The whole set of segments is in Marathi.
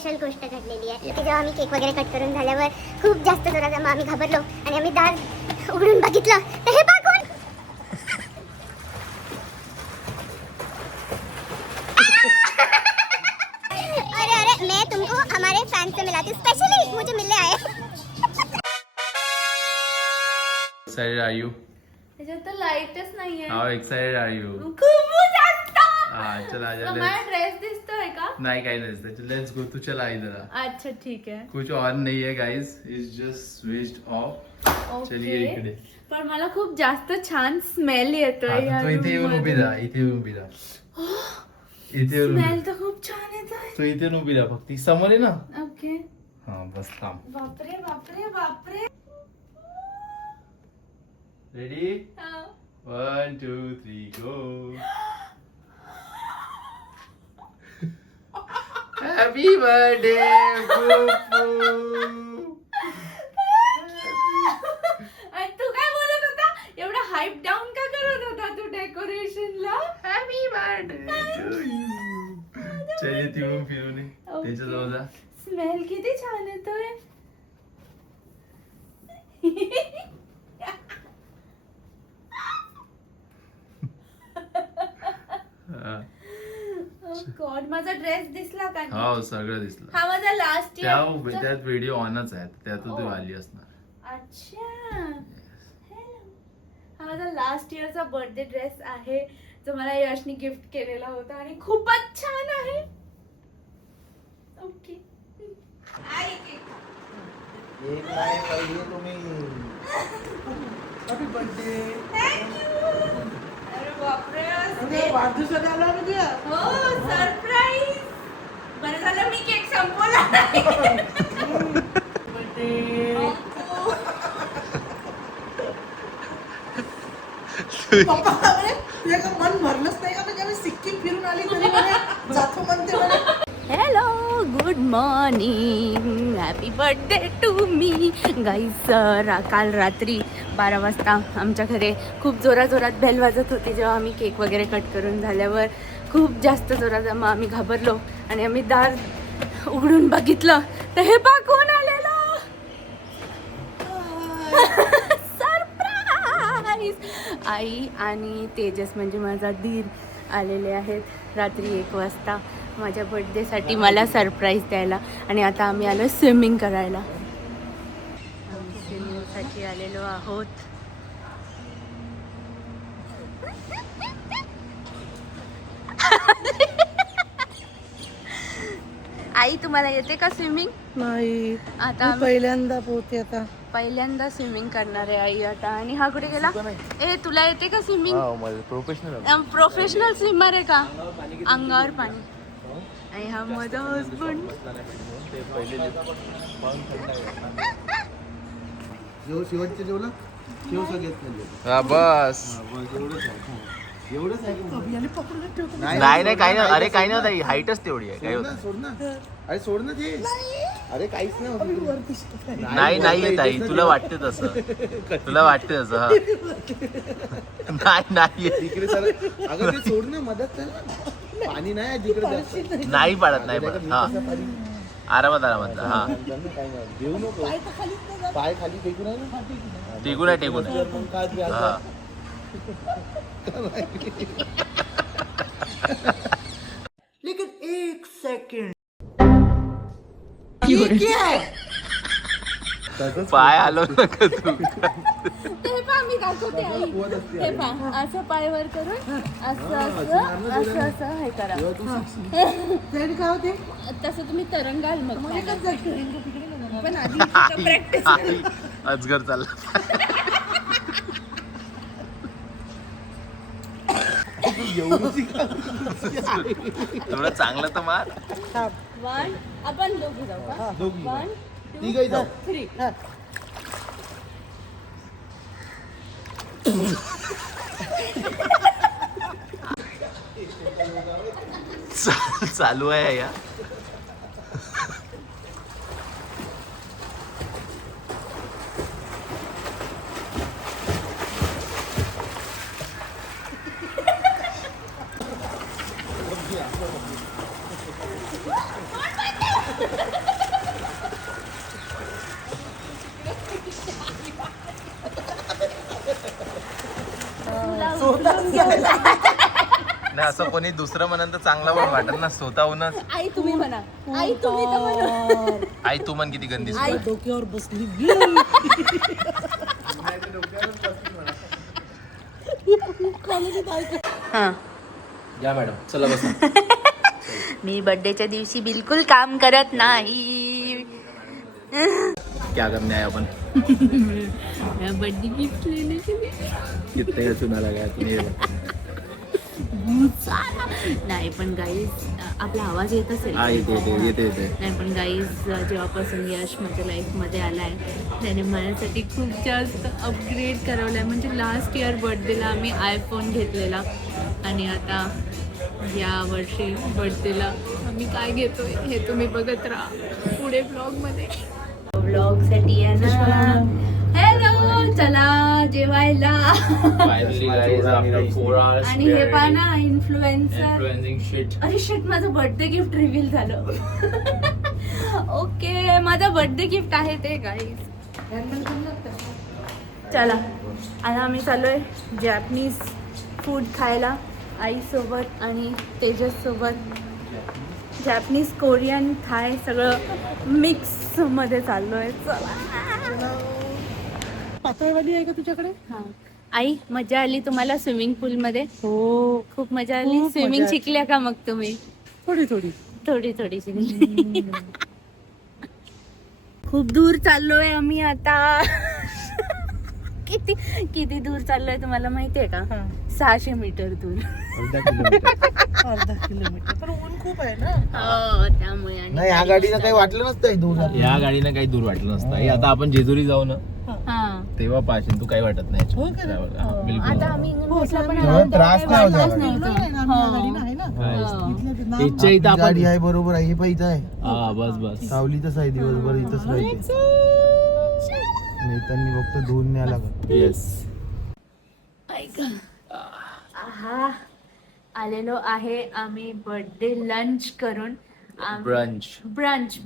स्पेशल गोष्ट घडलेली आहे की जेव्हा आम्ही केक वगैरे कट करून झाल्यावर खूप जास्त जोरात आम्ही घाबरलो आणि आम्ही दार उघडून बघितलं तर हे बघून अरे अरे मैं तुमको हमारे फैन से मिलाती हूँ, स्पेशली मुझे मिलने आए। Excited are you? त्याच्यात तर लाईटच नाहीये. How excited are you? खूप जास्त. चल आजा तुम्हाला ड्रेस दिसतोय का? नहीं काही नहीं दिसता. Let's go. तू चला इधर आ. अच्छा ठीक आहे. कुछ और नहीं है guys. It's just switched off. चलिए इकडे. पण मला खूप जास्त छान स्मेल येतोय या तू इथे येऊन उभी राहा. इथे येऊन उभी राहा. इथे येऊन स्मेल तर खूप छान येतोय. तू इथे येऊन उभी राहा फक्त. समोर आहे ना. ओके. हाँ बस थांब. बापरे बापरे बापरे. Ready 1 2 3 go. Happy birthday Pupu. आणि तू काय बोलत होता? एवढा हाईप डाऊन का करत होता तू डेकोरेशनला? Happy birthday to you. चलिए तिकडून फिरून ये. त्याच्या जवळ जा. स्मेल किती छान येतोय. गॉड माझा ड्रेस दिसला का नाही? हो सगळं दिसलं. हा माझा लास्ट इयर. त्यात व्हिडिओ ऑनच आहे. त्यातून तू आली असणार. अच्छा. हा माझा लास्ट इयरचा बर्थडे ड्रेस आहे जो मला यशनी गिफ्ट केलेला होता आणि खूपच छान आहे. ओके. एक नाही पाहिजे तुम्ही. Happy birthday. अरे बापरे. वाढदिवसाला आला म्हणजे हो सरप्राईज. बरं झालं मी केक संपवला नाही. पप्पा म्हणे तुझ्या का मन भरलंच नाही का म्हणजे आम्ही सिक्कीम फिरून आली तरी म्हणे जातो म्हणते म्हणे. Hello good morning. Happy birthday to me guys. काल रात्री 12 वाजता आमच्या घरी खूप जोरात बेल वाजत होती जेव्हा आम्ही केक वगैरे कट करून झाल्यावर खूप जास्त जोरात मग आम्ही घाबरलो आणि आम्ही दार उघडून बघितलं तर हे पहा कोण आलेलं. सरप्राईज. आई आणि तेजस म्हणजे माझा दीर आलेले आहेत रात्री 1 वाजता माझ्या बर्थडेसाठी मला सरप्राईज द्यायला. आणि आता आम्ही आलो स्विमिंग करायला. आम्ही स्विमिंगसाठी आलेलो आहोत. आई तुम्हाला येते का स्विमिंग? नाही आता आम्ही पहिल्यांदा पोहते आता. पहिल्यांदा स्विमिंग करणार आहे आई आता. आणि हा कुठे गेला? ए तुला येते का स्विमिंग? प्रोफेशनल स्विमर आहे का? अंगावर पाणी. आणि हा माझा हजबंड. शेवटचे जेवला शेव सगळ्यात हा बस. एवढंच नाही नाही काही नाही. अरे काही नाही. हाईटच तेवढी आहे. काय होत सोड ना. अरे सोड ना ते. अरे काहीच नाही. नाही नाही येत आई. तुला वाटते तसं. तुला वाटते तसं. नाही नाही तिकडे सर अगं ते सोड ना मदत कर ना. पाणी नाही तिकडे नाही पडत. नाही पडत. हा आरामात आरामात. हा देऊ नको. पाय खाली फेकून आहे ना. टेकून आहे टेकून आहे. मग काय हा लेकिन एक सेकंड पाय आलो नका तू. ते पहा मी दाखवते आई. हे पहा असं पायवर करून असं असं असं असं हे करा. काय होते तसं तुम्ही तरंगाल मग. पण आधी प्रॅक्टिस. अजगर चालला. थोडं चांगलं तर मार. 1 आपण दोघी जाऊ का? दोघी. 1 तिघही जाऊ. 3. चालू आहे या. असं कोणी दुसरं म्हणून तर चांगलं पण वाटेल ना, स्वतःहूनच. आई तुम्ही म्हणा, आई तुम्ही तर म्हणा. आई तू म्हण किती गंदी आई डोक्यावर बसली हा. या मॅडम चला बसा. मी बर्थडेच्या दिवशी बिलकुल काम करत नाही. क्या करणे आहे आपण बर्थडे गिफ्ट लेने के लिए. कितने का चुना लगा तुम्ही. नाही पण गाईज आपला आवाज येत असेल. येते नाही पण गाईज जेव्हापासून यश माझ्या लाईफमध्ये आला आहे त्याने माझ्यासाठी खूप जास्त अपग्रेड करवलं आहे. म्हणजे लास्ट इयर बर्थडेला आम्ही आयफोन घेतलेला आणि आता या वर्षी बर्थडेला आम्ही काय घेतोय हे तुम्ही बघत राहा पुढे ब्लॉगमध्ये. ब्लॉगसाठी आहे ना. हॅलो चला जेवायला. आणि हे पहा ना इन्फ्लुएन्सर. अरे शिट माझं बर्थडे गिफ्ट रिव्हील झालं. ओके माझं बर्थडे गिफ्ट आहे ते गाईज. चला आता आम्ही चाललोय जॅपनीज फूड खायला आईसोबत आणि तेजससोबत. जॅपनीज कोरियन थाय सगळं मिक्स मध्ये चाललोय. चला. पातळवाली आहे का तुझ्याकडे? हां आई मजा आली तुम्हाला स्विमिंग पूल मध्ये? हो खूप मजा आली. खूप स्विमिंग मजा. शिकल्या का मग तुम्ही? थोडी थोडी थोडी शिकली. खूप दूर चाललोय आम्ही आता. किती दूर चाललोय तुम्हाला माहितीये का? 600 मीटर दूर. अर्धा किलोमीटर पण ऊन खूप आहे ना. हो त्यामुळे. आणि नाही या गाडीनं काही वाटलं नसतं दूर. या गाडीनं काही दूर वाटलं नसतं. आई, आता आपण जेजुरी जाऊ ना हां तेव्हा पाहशील तू काही वाटत नाही. हो का? हा, बिलकुल. आता आम्ही इंग्लंडला पण तेव्हा आलो तेव्हा त्रास काही नाही होत वाटलंच गाडी. नव्हतं. गाडी आहे ना. हो. इथलं ते नाव- इच्छा इथं आपण गाडी आहे बरोबर आहे. हे पण इथं आहे. हा बस सावलीतच आहे दिवसभर इथंच राहते. नेत्यांनी फक्त धुवून न्यायला लागत. येस. आहा आलेलो आहे आम्ही बर्थडे लंच करून. ब्रंच ब्रंच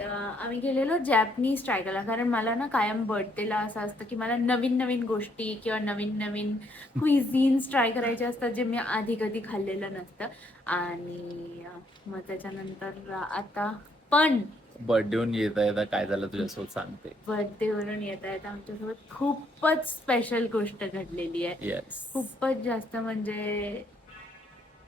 तर आम्ही गेलेलो जॅपनीज ट्राय करायला. कारण मला ना कायम बर्थडेला असं असतं की मला नवीन नवीन गोष्टी किंवा नवीन नवीन क्विझिन्स ट्राय करायचे असतात जे मी आधी कधी खाल्लेलं नसतं. आणि मग त्याच्यानंतर आता पण बर्थडेहून येता काय झालं तुझ्यासोबत सांगते. बर्थडेवरून येता येता आमच्यासोबत खूपच स्पेशल गोष्ट घडलेली आहे. येस. खूपच जास्त म्हणजे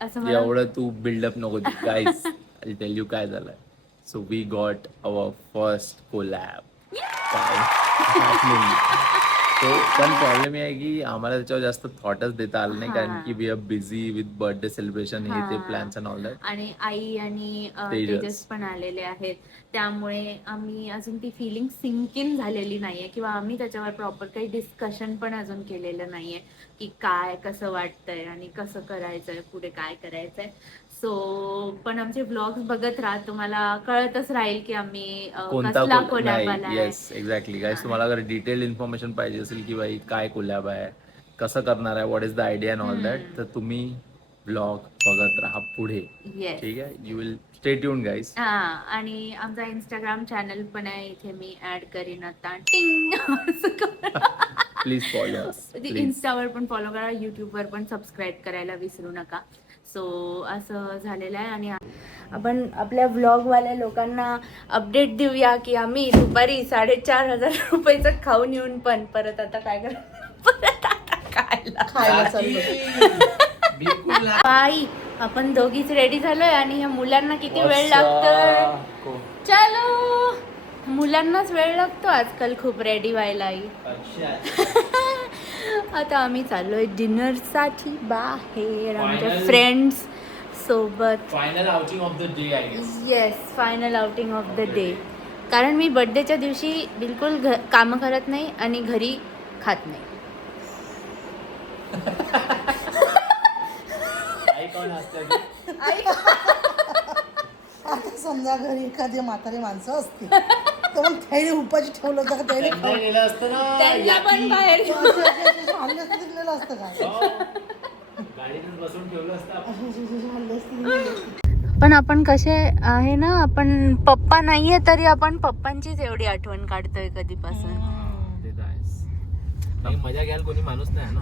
असं मला एवढं तू बिल्डअप नको गाईज. आय टेल यू काय झालंय. So we got our first collab. तो पण प्रॉब्लेम आहे की आम्हाला त्याच्यावर जास्त थॉटच देता आलं नाही कारण की we are busy with birthday celebration हे ते प्लॅन्स अँड ऑल दॅट. आणि आई आणि तेजस. तेजस पण आलेले आहेत त्यामुळे आम्ही अजून ती फिलिंग सिंक इन झालेली नाहीये किंवा आम्ही त्याच्यावर प्रॉपर काही डिस्कशन पण अजून केलेलं नाहीये की काय कसं वाटतंय आणि कसं करायचंय पुढे काय करायचंय. सो पण आमचे व्लॉग्स बघत राहा तुम्हाला कळतच राहील की आम्ही कसला कोलॅब आलाय. Yes exactly guys. तुम्हाला अगर डिटेल इन्फॉर्मेशन पाहिजे असेल की बाई काय कोलॅब आहे कसं करणार आहे what is the idea and all that तर तुम्ही ब्लॉग बघत राहा पुढे. येस ठीक आहे. You will stay tuned guys. हा आणि आमचा इंस्टाग्राम चॅनल पण आहे इथे मी ऍड करीन आता. टिंग प्लीज फॉलो अस. इन्स्टावर पण फॉलो करा युट्यूबवर पण सबस्क्राईब करायला विसरू नका. सो असं झालेलं आहे. आणि आपण आपल्या व्लॉगवाल्या लोकांना अपडेट देऊया की आम्ही दुपारी 4,500 रुपयाचं खाऊन येऊन पण परत आता काय परत आता खायला चाललो. बाई आपण दोघीच रेडी झालोय आणि ह्या मुलांना किती वेळ लागतो. चलो मुलांनाच वेळ लागतो आजकाल खूप रेडी व्हायला. आता आम्ही चाललोय डिनर साठी बाहेर आमच्या फ्रेंड्स सोबत. Final outing of the day I guess. Yes final outing of the day. कारण मी बर्थडेच्या दिवशी बिलकुल कामं करत नाही आणि घरी खात नाही. आता समजा घरी एखादी म्हातारी माणसं असते तर मग थैली उपाशी ठेवलं होतं का थैली त्यांना पण बाहेर आणले असते दिलेलं असतं काय पण आपण कसे आहे ना आपण पप्पा नाहीये तरी आपण पप्पांचीच एवढी आठवण काढतोय कधीपासून. मजा घ्यायला कोणी माणूस नाही ना.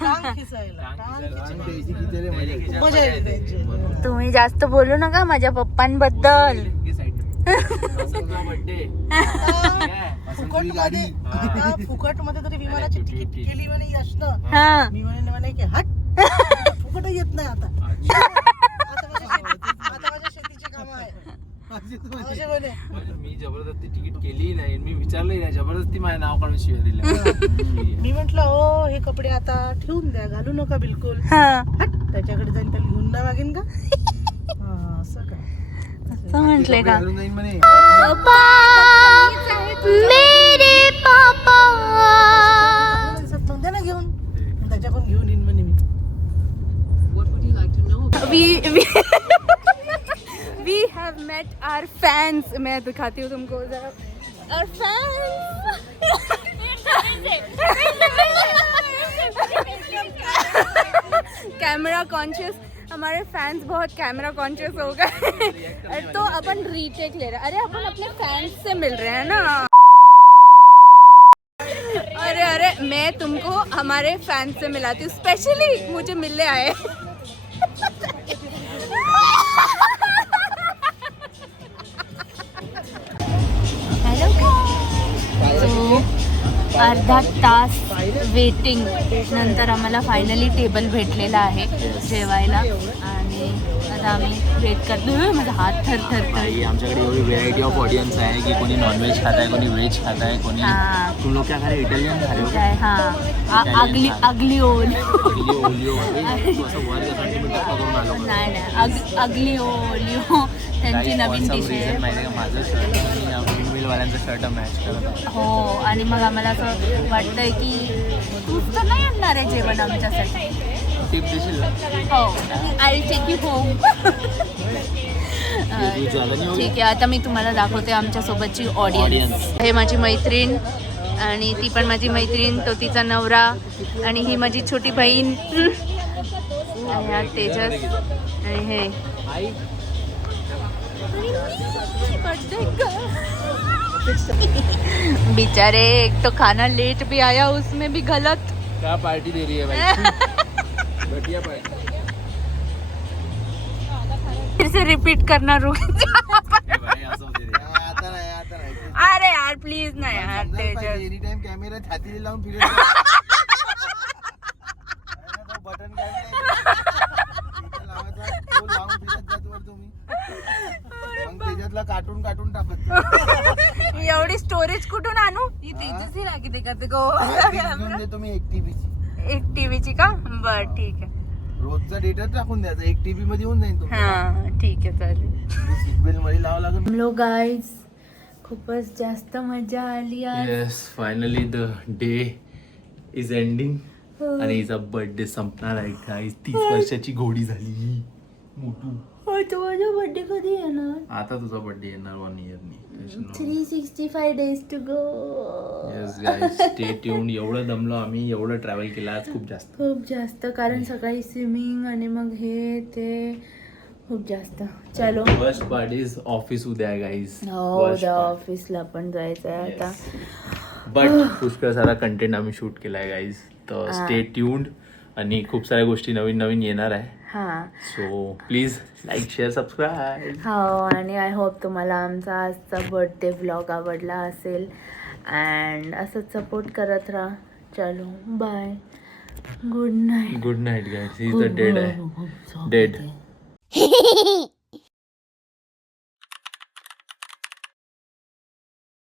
टांग खिचायला Direct मजा येते त्यांची. तुम्ही जास्त बोलू नका माझ्या पप्पांबद्दल. बर्थडे फुकटमध्ये आता फुकटमध्ये तरी विमानाची तिकीट केली म्हणे यशनं. हा मी म्हणे की हट फुकट येत नाही आता. आता माझ्या शेतीचे काम आहे असे म्हणे. मी जबरदस्ती तिकीट केली नाही, मी विचारलंही नाही, जबरदस्ती माझं नाव काढून शिवाय दिलं. मी म्हंटल हो हे कपडे आता ठेवून द्या, घालू नका बिलकुल. हा हट त्याच्याकडे जाईन त्याला घेऊन ना मागेन का. हा, असं का असं म्हंटले का? घालून जाईन म्हणे. पापा मेरे पापा मग द्या ना घेऊन. मग त्याच्याकडून घेऊन येईन म्हणे मी. we have met our fans. मैं दिखाती हूँ तुमको जरा our fans. कैमरा कॉन्शियस, हमारे फैंस बहुत कैमरा कॉन्शियस हो गए. तो अपन रीटेक ले रहे हैं. अरे अपन अपने फैंस से मिल रहे हैं ना. अरे मैं तुमको हमारे फैंस से मिलाती हूँ, स्पेशली मुझे मिलने आए. हॅलो. अर्धा तास वेटिंग नंतर आम्हाला फायनली टेबल भेटलेला आहे जेवायला आणि आता आम्ही वेट करतो. माझा हात थरथरतोय. आई, आमच्याकडे एवढी व्हेरायटी ऑफ ऑडियन्स आहे की कोणी नॉनव्हेज खात आहे, कोणी व्हेज खात आहे, कोणी हा. तुम लोग क्या खा रहे, इटालियन खा रहे हो? काय हा अगली ओल. अगली ओलिओ असं वर जसं मी डब्बा करून आलो. नाही अगली ओलिओ त्यांची नवीन डिश आहे. माहिती का, माझं शर्ट मिलवाल्यांचं शर्ट मॅच करत आहे. हो आणि मग आम्हाला असं वाटतंय की तूच तर नाही आणणार आहे जेवण आमच्यासाठी. टिप देशील ना? हो आय टेक यू होम. तू झालं नाही होईल? ठीक आहे, आता मी तुम्हाला दाखवते आमच्यासोबतची ऑडियन्स. हे माझी मैत्रीण आणि ती पण माझी मैत्रीण, तो तिचा नवरा आणि ही माझी छोटी बहीण आणि हा तेजस आणि हे बेचारे. एक तो खाना लेट भी आया, उसमें भी गलत. क्या पार्टी दे रही है भाई? घटिया पार्टी. फिर से रिपीट करना रुक जा. भाई असं होते रे. आता नाही अरे यार प्लीज ना यार तेजस. एनी टाइम कॅमेरा छातीला लावून फिरत बटन काय लावायचा, तो लावून फिरत जातो वर तुम्ही. मग त्याच्यातला काटून टाकत. एवढी स्टोरेज कुठून आणू? ही तेजस ही लागते का ते गो. घेऊन देतो मी 1 TB ची. 1 TVची का? बर ठीक आहे. रोजचा डेटा टाकून द्यायचा, 1 TB मध्ये होऊन जाईल तो. हा ठीक आहे चालेल. सीट बेल्ट मध्ये लावा लागेल. हम लोग गाइस खूपच जास्त मजा आली आज. Yes, finally the day is ending आणि हिचा बर्थडे संपणार आहे. गाईस 30 वर्षाची घोडी झाली मोठू. तो माझा बर्थडे कधी येणार? आता तुझा बर्थडे येणार 1 इयरनी. 365 days to go. Yes guys, stay tune. एवढं दमलो आम्ही, एवढं ट्रॅव्हल केलं आज खूप जास्त. कारण सकाळी स्विमिंग आणि मग हे ते खूप जास्त. चलो फर्स्ट पार्ट इज ऑफिस उद्या आहे गाईस. हो उद्या ऑफिसला पण जायचं आहे आता. बट पुष्कळ सारा कंटेंट आम्ही शूट केलाय गाईज, तर स्टे ट्यून्ड आणि खूप साऱ्या गोष्टी नवीन नवीन येणार आहे. हां so please like share subscribe. हो आणि आय होप तुम्हाला आमचा आजचा बर्थडे व्लॉग आवडला असेल अँड असंच सपोर्ट करत राहा. चलो bye, good night. Good night guys. He is a dead आहे, डेड.